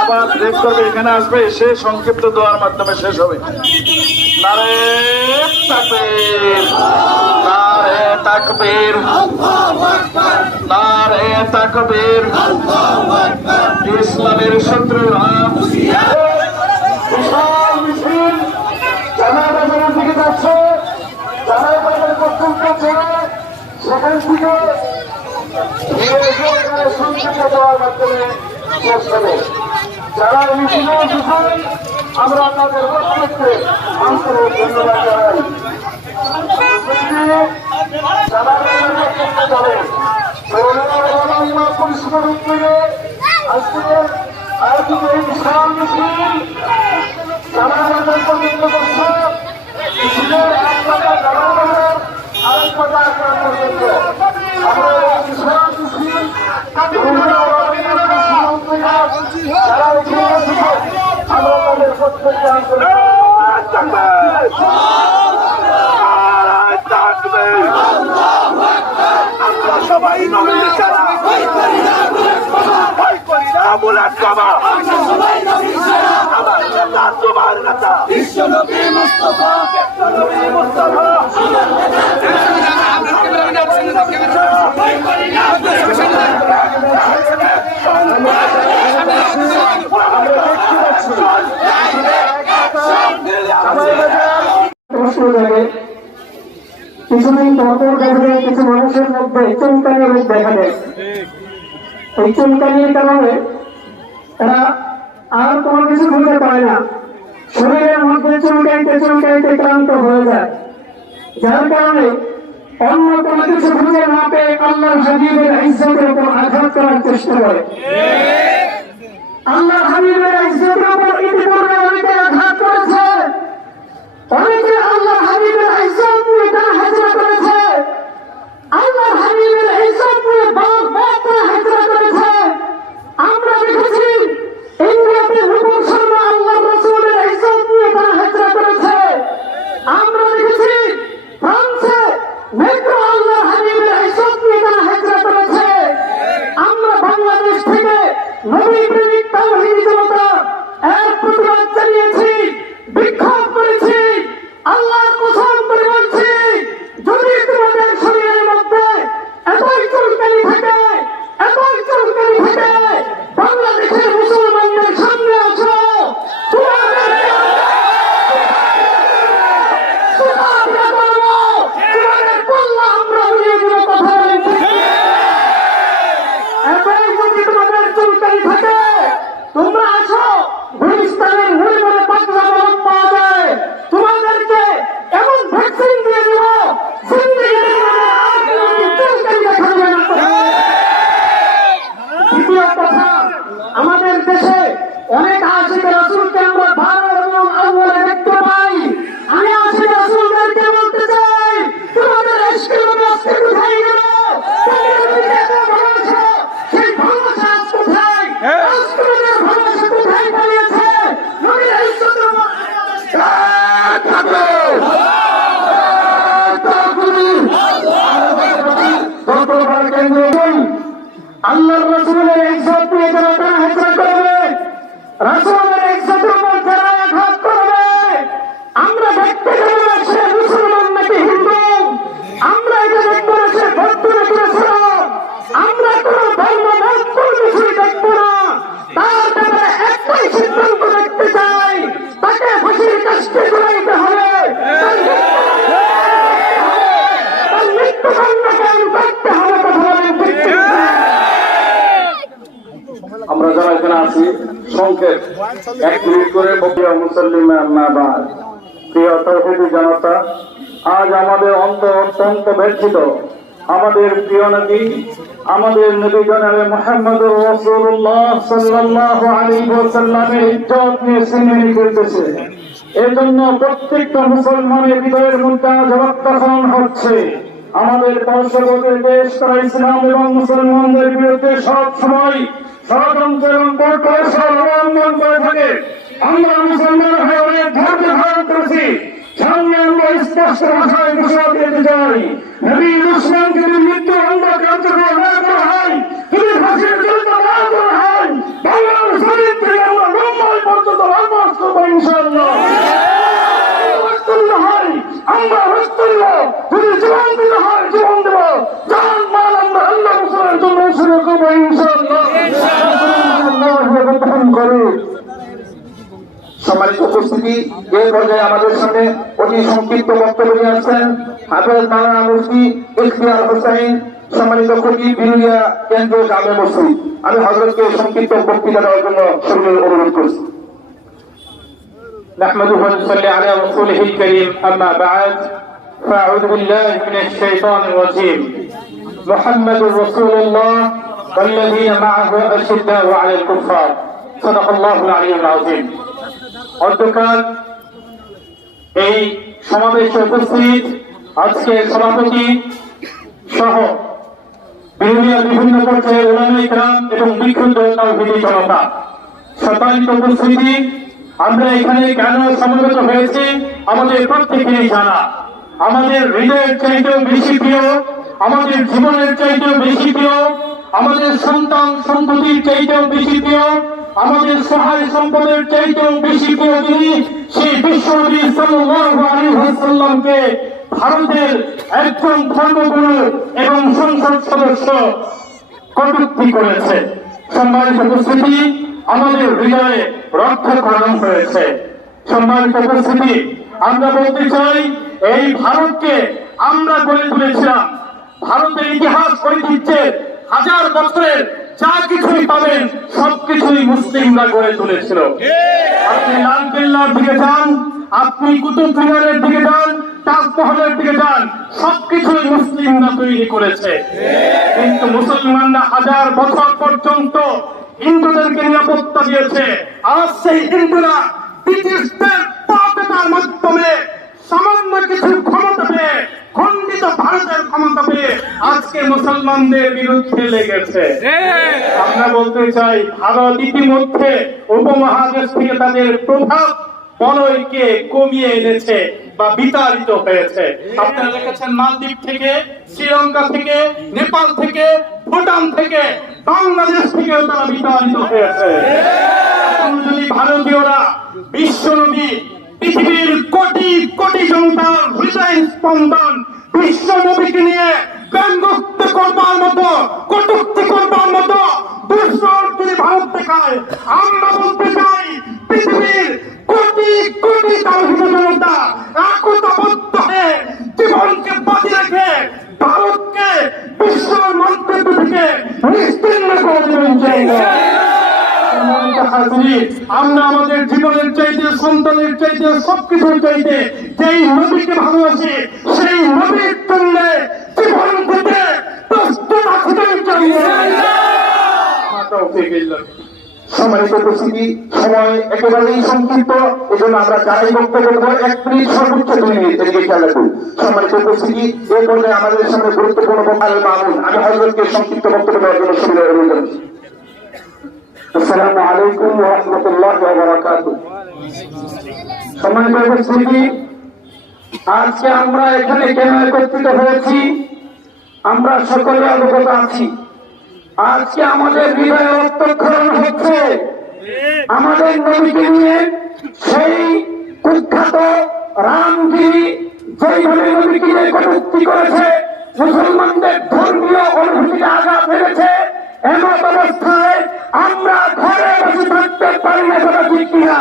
আবার ব্রেক করবে, এখানে আসবে সে সংক্ষিপ্ত দোয়ার মাধ্যমে শেষ হবে। নারে নারে ইসলামের শত্রুরা সেখান থেকে সংক্ষিপ্ত দেওয়ার মাধ্যমে যারা এই মিছিলে এসেছেন আমরা আপনাদের প্রত্যেককে আন্তরিক ধন্যবাদ জানাই যারা প্রত্যেককে যাবে পরিষ্কার উদ্যোগে আজকে আয়োজিত এই বিশাল মিছিল যারা আমাদের আমরা যারা এখানে এসেছে আমরা তাদের প্রত্যেককে আন্তরিক সবাই নবীর সারা ভয় করি না মুলাদ বাবা। আমার নেতা তোমার নেতা বিশ্বনবী মুস্তফা বিশ্বনবী মুস্তফা প্রশ্ন জাগে কিছুদিন পরপর দেখা যায় কিছু আল্লাহ হাবিবের ইজ্জতের উপর ইতিপূর্বে অনেকে আঘাত করেছে অনেকে আল্লাহ হাবিবের ইজ্জত নিয়ে তারা হাজরা করেছে আল্লাহ হাবিবের ইজ্জত নিয়ে বাপ বাপ তারা হাজরা করেছে আমরা দেখেছি ইন্ডিয়াতে রূপন শর্মা আল্লাহ রসুলের ইজ্জত নিয়ে তারা হাজরা করেছে আমরা দেখেছি ফ্রান্সে মেট্রো আল্লাহ হাবিবের ইজ্জত নিয়ে তারা হাজরা করেছে আমরা বাংলাদেশ থেকে নবী প্রেমিক তাওহীদ জনতা এর প্রতিবাদ জানিয়েছি বিক্ষোভ করেছি আল্লাহর কসম করে বলছি যদি তোমাদের শরীরের মধ্যে এতই চুলকানি থাকে এতই চুলকানি থাকে বাংলাদেশের মুসলমানদের সামনে আসো তোমাদেরকে তোমাদের করব, তোমাদের কল্যাণ আমরা উড়িয়ে দেবো কথা বলেন ঠিক কি? এতই যদি তোমাদের চুলকানি থাকে তোমরা আসো গুলিস্তানের মুড়ি বলে পাতলা মলম পাওয়া যায় তোমাদেরকে এমন ভ্যাকসিন দিয়ে দিব জিন্দিগিতে তোমাদের আর কোনোদিন চুলকানি দেখা যাবে না দ্বিতীয় কথা আমাদের দেশে অনেক আশিক রাসুলকে আমরা ভালো এবং আউ্বালে দেখতে পাই আমি আশিক রাসুলদেরকে বলতে চাই তোমাদের এসকে নবী আজকে কোথায় গেল তোমরা যদি এত ভালোবাসো সেই ভালোবাসা আজ কোথায় আজ তোমাদের ভালোবাসা কোথায় পালিয়েছে নবীর ইজ্জত আল্লাহ রসুলের ইজ্জত নিয়ে যারা তারা হেসরা করবে রসুলের ইজ্জতের উপর যারা আঘাত করবে আমরা দেখতে যাব না সে মুসলমান নাকি হিন্দু আমরা এটা দেখব না সে বৌদ্ধ নাকি মুসলমান আমরা কোন ধর্ম মত কোন কিছুই দেখব না তার ব্যাপারে একটাই সিদ্ধান্ত দেখতে চাই তাকে ফাঁসির কাজকে জড়াইতে হবে তার মৃত্যু- তার মৃত্যুদণ্ডকে আমি করতে হবে কথা বলেন ঠিক ঠিক আমরা যারা এখানে আছি সংক্ষেপ এক মিনিট করে বকিয়া মুসল্লিম আম্মাবাদ প্রিয় তৌহিদি আমাদের প্রিয় নবী, আমাদের নবী জনাবে মোহাম্মদ খেলতেছে এজন্য প্রত্যেকটা মুসলমানের হৃদয়ের মধ্যে হচ্ছে। আমাদের পার্শ্ববর্তী দেশ, তারা ইসলাম এবং মুসলমানদের বিরুদ্ধে সব সময় ষড়যন্ত্র এবং করে থাকে। আমরা মুসলমান হয়ে অনেক ধৈর্য ধারণ করেছি। সামনে আমরা স্পষ্ট ভাষায় ঘোষণা দিতে চাই নবী যদি মৃত্যু আমরা কার্যকর না করা হয় যদি ফাঁসির জন্য না করা হয় বাংলার শরীর থেকে রক্তুল্য হয় আমরা যদি জীবন দিতে হয় জীবন দেব। জান মাল আমরা আল্লাহ রসুলের জন্য উৎসর্গ করব ইনশাআল্লাহ। করে সম্মানিত উপস্থিতি এই পর্যায়ে আমাদের সামনে অতি সংক্ষিপ্ত বক্তব্য নিয়ে আসছেন হাফেজ মাওলানা মুফতি ইখতিয়ার হোসেন সম্মানিত খতিব বিরুলিয়া কেন্দ্র জামে মসজিদ আমি হজরতকে সংক্ষিপ্ত বক্তৃতা দেওয়ার জন্য সঙ্গে অনুরোধ করছি نحمده ونصلي على رسوله الكريم أما بعد فأعوذ بالله من الشيطان الرجيم محمد رسول الله والذين معه أشداء على الكفار صدق الله العلي العظيم অধ্যকার এই সমাবেশে উপস্থিত আজকে সভাপতি সহ বিরোধীরা বিভিন্ন পর্যায়ে ওলামা ইকরাম এবং বিক্ষুব্ধ তাওহীদি জনতা। সম্মানিত উপস্থিতি, আমরা এখানে কেন সমবেত হয়েছি আমাদের প্রত্যেকেরই জানা। আমাদের হৃদয়ের চাইতেও বেশি প্রিয়, আমাদের জীবনের চাইতেও বেশি প্রিয় আমাদের সন্তান সন্ততির চাইতেও বেশি প্রিয়, আমাদের সহায় সম্পদের চাইতেও বেশি প্রিয় তিনি সেই বিশ্বনবী সাল্লাল্লাহু ভারতের একজন ধর্মগুরু এবং সংসদ সদস্য কটূক্তি করেছে। সম্মানিত উপস্থিতি, আমাদের হৃদয়ে রক্ত করানো হয়েছে। সম্মানিত উপস্থিতি, আমরা বলতে চাই, এই ভারতকে আমরা গড়ে তুলেছিলাম। ভারতের ইতিহাস ঐতিহ্যের হাজার বছরের যা কিছুই পাবেন, সবকিছুই মুসলিমরা গড়ে তুলেছিল। আপনি লাল কেল্লার দিকে যান, আপনি কুতুব মিনারের দিকে যান, তাজমহলের দিকে যান, সবকিছুই মুসলিমরা তৈরি করেছে। কিন্তু মুসলমানরা হাজার বছর পর্যন্ত হিন্দুদেরকে নিরাপত্তা দিয়েছে। আজ সেই হিন্দুরা ব্রিটিশদের পাপেতার মাধ্যমে সামান্য কিছু ক্ষমতা পেয়ে খণ্ডিত ভারতের ক্ষমতা পেয়ে আজকে মুসলমানদের বিরুদ্ধে লেগেছে। আমরা বলতে চাই, ভারত ইতিমধ্যে উপমহাদেশ থেকে তাদের প্রভাব বলয়কে কমিয়ে এনেছে বা বিতাড়িত হয়েছে। আপনারা দেখেছেন মালদ্বীপ থেকে, শ্রীলঙ্কা থেকে, নেপাল থেকে, ভুটান থেকে, বাংলাদেশ থেকেও তারা বিতাড়িত হয়েছে। যদি ভারতীয়রা বিশ্বনবী পৃথিবীর কোটি কোটি জনতার হৃদয় স্পন্দন বিশ্ব নবীকে নিয়ে ব্যঙ্গোক্ত করবার মতো কটুক্তি করবার মতো দুঃসর যদি ভারত দেখায় আমরা বলতে চাই পৃথিবীর কোটি কোটি তাওহীদ জনতা একতাবদ্ধ হয়ে জীবনকে বাজি রেখে ভারতকে বিশ্ব মন্তব্য থেকে নিশ্চিন্ন করে দেবেন সম্মানিত হাজিরিন, আমরা আমাদের জীবনের চাইতে সন্তানের চাইতে সবকিছুর চাইতে যেই নবীকে ভালোবাসি, সেই নবীর জন্য জীবন দিতে সংক্ষিপ্ত আমাদের সামনে গুরুত্বপূর্ণ বক্তব্য মামুন। সংক্ষিপ্ত বক্তব্য দেওয়ার জন্য সুবিধা অনুরোধ করছি সম্মানিত উপস্থিতি, আজকে আমরা এখানে কেন একত্রিত হয়েছি? আমরা সকলে অবগত আছি। আজকে আমাদের হৃদয়ে রক্তক্ষরণ হচ্ছে আমাদের নবীকে নিয়ে সেই কুখ্যাত রামগিরি যেইভাবে নবীকে নিয়ে কটূক্তি করেছে, মুসলমানদের ধর্মীয় অনুভূতিকে আঘাত হেরেছে এমন অবস্থায় আমরা ঘরে বসে থাকতে পারি না কথা ঠিক কিনা।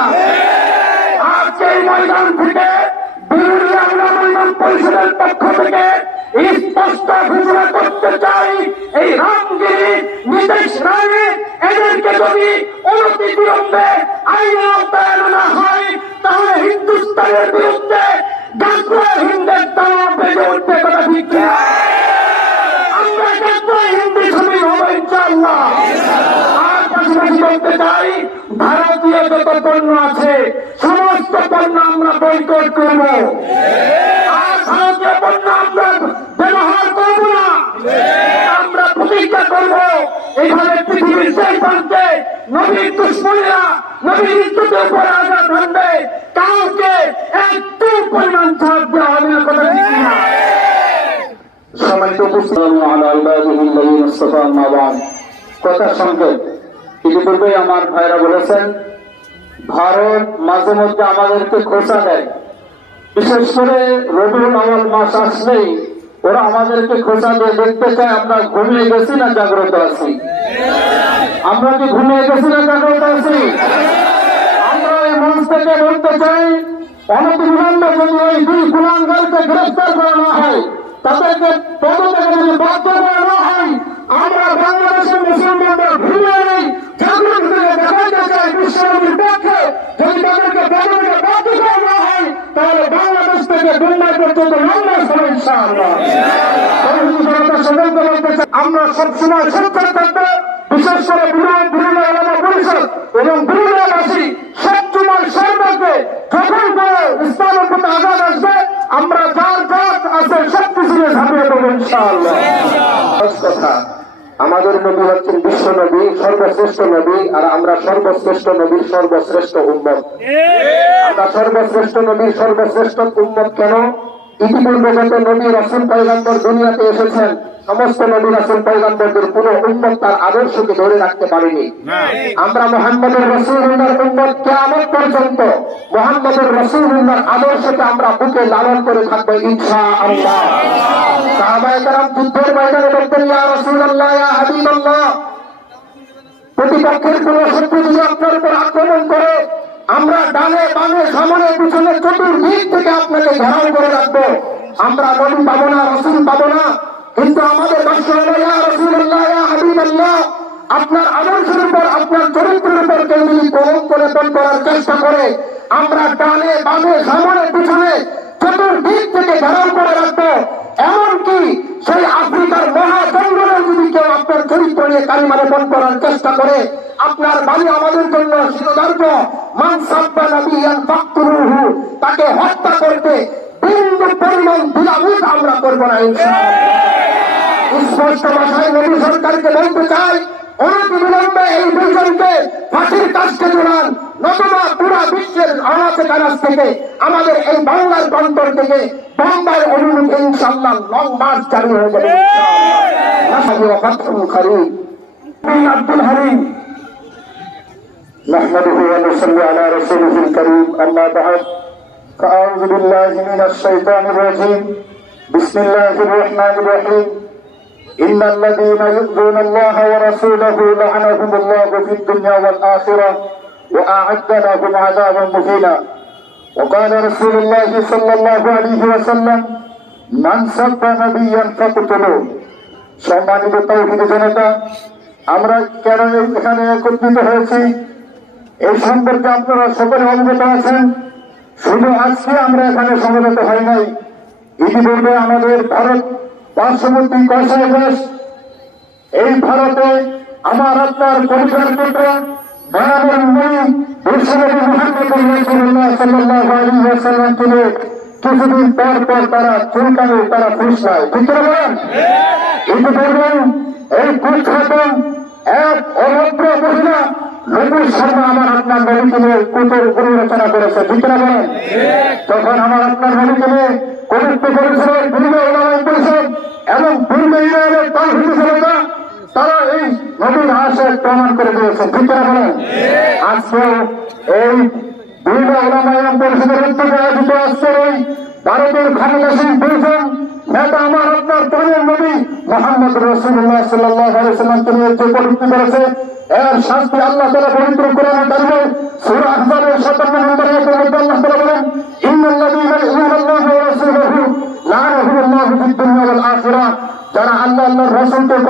ময়দান থেকে বিরোধী আমরা পরিষদের পক্ষ থেকে স্পষ্ট ঘোষণা করতে চাই, এই রামগিরি নিতেশ রায় এদেরকে যদি অনতি বিলম্বে আইনের আওতায় আনা হয়, তাহলে হিন্দুস্তানের বিরুদ্ধে হিন্দের তারা বেজে উঠতে কথা ঠিক? আমরা হিন্দি ছবি হব বলতে চাই, ভারতীয় যত পণ্য আছে, সমস্ত পণ্য আমরা বৈকট করব। আর ভারতীয় পণ্য আমরা ব্যবহার করব না। আমরা প্রতিজ্ঞা করব এইভাবে পৃথিবীর শেষ প্রান্তে নবীর দুশ্মনীরা নবীর ইজ্জতের উপরে আঘাত হানবে কাউকে একটু পরিমাণ ছাড় দেওয়া হবে না, কথা আলা ইবাদিহিল্লাযীনা ইসতাফা আম্মা বা'দ। কথা সংক্ষেপ ইতিপূর্বে আমার ভাইরা বলেছেন, ভারত মাঝে মধ্যে আমাদেরকে খোঁচা দেয়। বিশেষ করে রবিউল আওয়াল মাস আসলেই ওরা আমাদেরকে খোঁচা দিয়ে দেখতে চায়, আমরা ঘুমিয়ে গেছি না জাগ্রত আছি? আমরা কি ঘুমিয়ে গেছি না জাগ্রত আছি? আমরা এই মঞ্চ থেকে বলতে চাই, অনেক অনতিবিলম্বে যদি ওই দুই গুলাঙ্গারকে গ্রেফতার করা না হয়, তাদেরকে পদত্যাগে যদি বাধ্য করা না হয়, আমরা বাংলাদেশের মুসলমানরা ঘুমিয়ে নেই জাগ্রত থেকে দেখাতে চাই বিশ্বনবীর পক্ষে যদি তাদেরকে পদত্যাগে বাধ্য করা না হয়, তাহলে বাংলাদেশ থেকে দুনিয়া পর্যন্ত লম্বা সময় ইনশাআল্লাহ। আমরা সবসময় সোচ্চার থাকব বিশেষ করে বিরোধ বিরোধী পরিষদ এবং বিরোধীবাসী সবসময় সরকারকে যখন করে ইসলামের প্রতি আঘাত আসবে, আমরা যার জাত আছে সব ঝাঁপিয়ে দেবো ইনশাআল্লাহ। আমাদের নবী হচ্ছেন বিশ্ব নবী সর্বশ্রেষ্ঠ নবী আর আমরা সর্বশ্রেষ্ঠ নবীর সর্বশ্রেষ্ঠ উম্মত। আমরা সর্বশ্রেষ্ঠ নবীর সর্বশ্রেষ্ঠ উম্মত কেন? ইতিপূর্বে যত নবী রাসুল পয়গাম্বর দুনিয়াতে এসেছেন সমস্ত নবী রাসুল পয়গাম্বরদের কোন উম্মত তার আদর্শকে ধরে রাখতে পারেনি। আমরা মোহাম্মদের রসুল্লাহর উম্মত কেমন পর্যন্ত মোহাম্মদের রসুল্লাহর আদর্শকে আমরা বুকে লালন করে থাকব ইনশা আল্লাহ সাহাবায়ে কেরাম যুদ্ধের ময়দানে বলতেন ইয়া রাসূলুল্লাহ ইয়া হাবিবাল্লাহ। প্রতিপক্ষের কোন শত্রু যদি আপনার উপর আক্রমণ করে আমরা ডানে বামে সামনে পিছনে চতুর্দিক থেকে আপনাকে ঘেরাও করে রাখব। আমরা নবী পাবো না রসুল পাবো না। কিন্তু আমাদের আপনার আদর্শের উপর, আপনার চরিত্রের উপর কেউ যদি কলম করে করার চেষ্টা করে। আমরা ডানে, বামে, সামনে, পিছনে চতুর্দিক থেকে ঘেরাও করে রাখব। এমনকি সেই আফ্রিকার মহা জঙ্গলের যদি কেউ আপনার চরিত্র নিয়ে কালিমারে বন করার চেষ্টা করে, আপনার বাড়ি আমাদের জন্য শিরোধার্য। মান সাব্বা নবিয়ান ফাকতুরুহু, তাকে হত্যা করতে বিন্দু পরিমাণ দ্বিধাবোধ আমরা করব না, ইনশাআল্লাহ। স্পষ্ট ভাষায় নবী সরকারকে বলতে চাই অনতি বিলম্বে এই দুজনকে ফাঁসির কাজকে জোড়ান নতুবা পুরা বিশ্বের আনাচে কানাচ থেকে আমাদের এই বাংলার প্রান্তর থেকে বাংলার অনুমতি ইনশাল্লাহ লং মার্চ চালু হয়ে যাবে আব্দুল হারিম نحمده ونصلي على رسوله الكريم أما بعد فأعوذ بالله من الشيطان الرجيم بسم الله الرحمن الرحيم إن الذين يؤذون الله ورسوله لعنهم الله في الدنيا والآخرة وأعد لهم عذابا مهينا وقال رسول الله صلى الله عليه وسلم من سب نبيا فاقتلوه সম্মানিত তৌহিদ জনতা আমরা কেন এখানে একত্রিত হয়েছি এই সম্পর্কে আপনারা সকলে অবগত আছেন শুধু আজকে আমরা এখানে সমবেত হয় নাই ইতিপূর্বে আমাদের ভারত পার্শ্ববর্তী কষায় দেশ এই ভারতে আমার আপনার পরিবার পুত্র বিশ্বনবী মোহাম্মদ কিছুদিন পর পর তারা চুলকানে তারা ফুসলায় ঠিক এই কুখ্যাত এক অভদ্র মহিলা নবী শর্মা আমার আপনার নবীকে নিয়ে কুতুর গুরু রচনা করেছে। ঠিক বলেন? তখন আমার আপনার নবীকে নিয়ে কবিত্ব করেছিলেন বিভিন্ন এবং পূর্ব তালহিদ জনতা তারা এই নবীর আশয় প্রমাণ করে দিয়েছে। ঠিক করে বলেন? আজকে এই বিভিন্ন ওলামাই পরিষদের উদ্যোগে আয়োজিত আজকের এই ভারতের ক্ষমতাসীন দুইজন নেতা আমার আপনার প্রাণের নবী মোহাম্মদ রসুল্লাহ সাল্লাহ আলাইসাল্লামকে নিয়ে যে পবিত্র করেছে এর শাস্তি আল্লাহ তারা পবিত্র কোরআনে দাঁড়িয়ে সুরা আহজাবের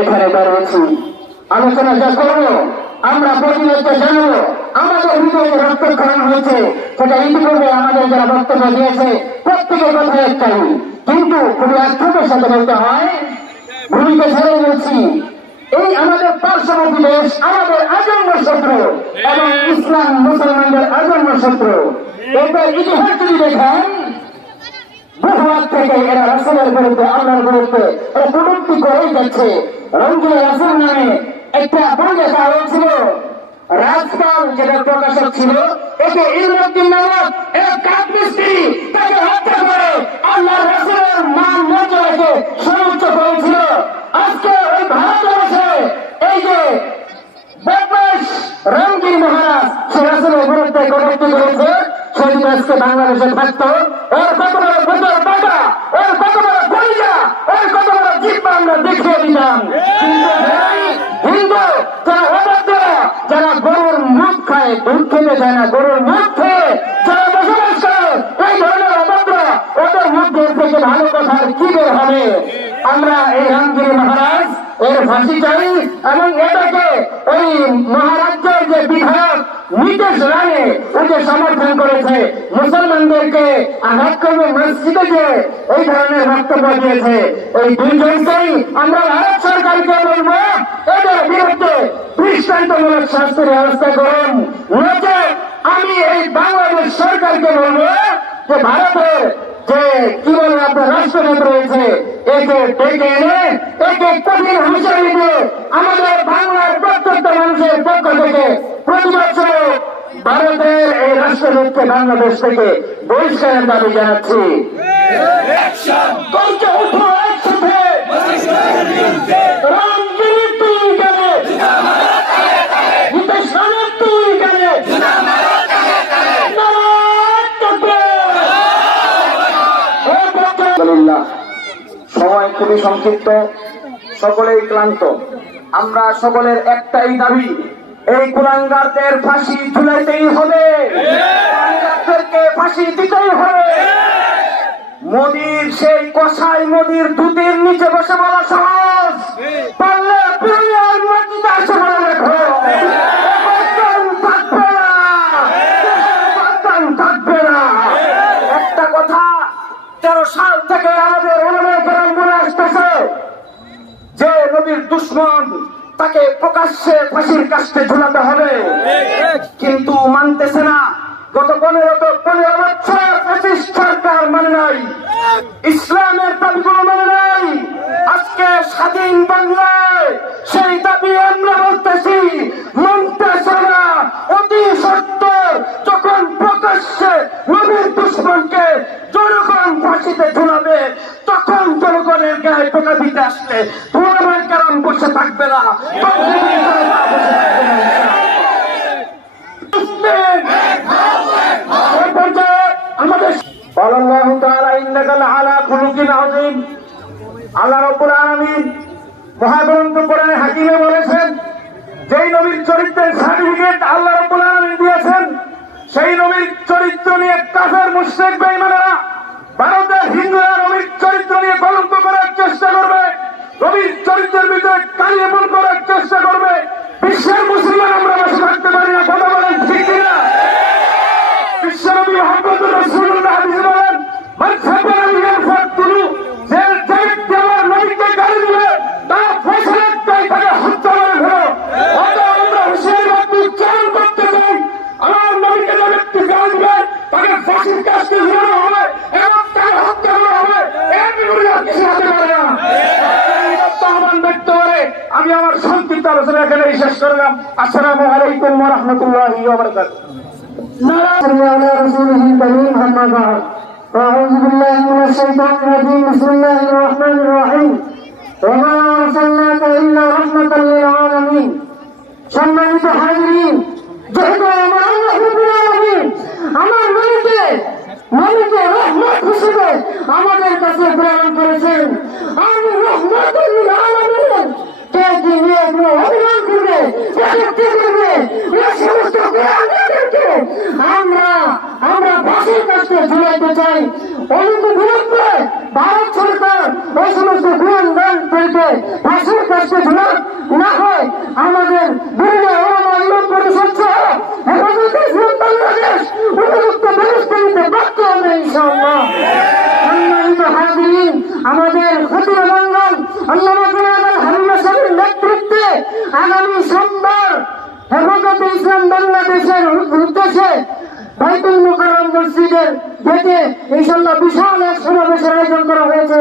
এখানে দাঁড়িয়েছি আলোচনা যা করব আমরা প্রতিনিয়ত জানাব, আমাদের যে রক্তক্ষরণ হয়েছে, সেটা ইতিপূর্বে আমাদের যারা বক্তব্য দিয়েছে, প্রত্যেকের কথা একটাই কিন্তু খুবই আক্ষেপের সাথে বলতে হয়, ভূমিকা ছেড়ে বলছি এই আমাদের পার্শ্ববর্তী দেশ, আমাদের আজন্ম শত্রু এবং ইসলাম মুসলমানদের আজন্ম শত্রু। এটার ইতিহাস যদি দেখেন বহুয়ার থেকে এরা রাসুলের বিরুদ্ধে, আল্লাহর বিরুদ্ধে এরা প্রবৃত্তি করেই যাচ্ছে। রঞ্জুল রাসুল নামে একটা বই লেখা হয়েছিল রাজপাল যেটা প্রকাশক ছিল একে ইলমুদ্দিন নামক এক তাকে হত্যা করে আল্লাহ রাসুলের মান মর্যাদাকে সর্বোচ্চ করেছিল। আজকে ওই ভারতবর্ষে এই যে মহারাজ সে রাসুলের বিরুদ্ধে কটূক্তি করেছে সে যদি আজকে বাংলাদেশে থাকতো ওর কত বড় ওর কত বড় কলিজা, ওর কত বড় জিব্বা আমরা দেখিয়ে দিতাম। কিন্তু এই হিন্দু যারা অভদ্র যারা গরুর বের হবে? আমরা এই রামগিরি মহারাজ, এর ফাঁসি চাই এবং এটাকে ওই মহারাজ্যের যে বিধায়ক আমি এই বাংলাদেশ সরকারকে বলব যে ভারতের যে, কি বলে আপনার রাষ্ট্রপতি রয়েছে, একে ডেকে এনে, একে কঠিন হুঁশিয়ারি আমাদের বাংলার প্রত্যেকটা মানুষের পক্ষ থেকে প্রতি বছর ভারতের এই রাষ্ট্রদূতকে বাংলাদেশ থেকে বহিষ্কারের দাবি জানাচ্ছি। উঠো একসাথে। সময় খুবই সংক্ষিপ্ত সকলেই ক্লান্ত। আমরা সকলের একটাই দাবি এই কুলাঙ্গারদের ফাঁসি ঝুলাইতেই হবে। ফাঁসি দিতেই হবে। মোদির সেই কষাই মোদির দুধের নিচে বসে বলা সহজ। পারলে একটা কথা, তেরো সাল থেকে আমাদের অনুরোধ বলে আসতেছে যে, নবীর দুশ্মন তাকে প্রকাশ্যে ফাঁসির কাছে ঝুলাতে হবে। কিন্তু মানতেছে না, গত পনেরো পনেরো বছর পঁচিশ সরকার মানে নাই। ইসলামের দাবিগুলো মানে নাই। আজকে স্বাধীন বাংলায় সেই দাবি আমরা বলতেছি মানতেছে না অতি সত্য যখন প্রকাশ্যে নবীর দুশ্মনকে জনগণ ফাঁসিতে ঝুলাবে জায়গায় টোকা দিতে আসলে পুনর্বার কারণ বসে থাকবে না। আমাদের আল্লাহ রব্বুল আলমিন মহাগ্রন্থ কোরআন হাকিমে বলেছেন, যেই নবীর চরিত্রের সার্টিফিকেট আমি আমার সংক্ষিপ্ত আলোচনা এখানে শেষ করলাম আসসালামু আলাইকুম ওয়া রাহমাতুল্লাহি ওয়া বারাকাতুহু صلى على رسوله الكريم أما بعد أعوذ بالله من الشيطان الرجيم بسم الله الرحمن الرحيم وما أرسلناك إلا رحمة للعالمين সম্মানিত হাজরিন যেহেতু আমার আল্লাহ রব্বুল আলামিন আমার নবীকে নবীকে রহমত হিসেবে আমাদের কাছে প্রেরণ করেছেন আমি রহমতুল আলামিন তার জন্য অভিমান করব প্রযুক্তি করব ওই সমস্ত আমরা আমরা বাসের কাজকে ঝুলাইতে চাই। অনেক ভারত সরকার ওই সমস্ত করিতে ঝুলা না হয়, আমাদের আমাদের ক্ষতির বাঙ্গাল আগামী সোমবার হেফাজতে ইসলাম বাংলাদেশের উদ্দেশ্যে বাইতুল মোকারম মসজিদের গেটে ইনশাল্লাহ বিশাল এক সমাবেশের আয়োজন করা হয়েছে।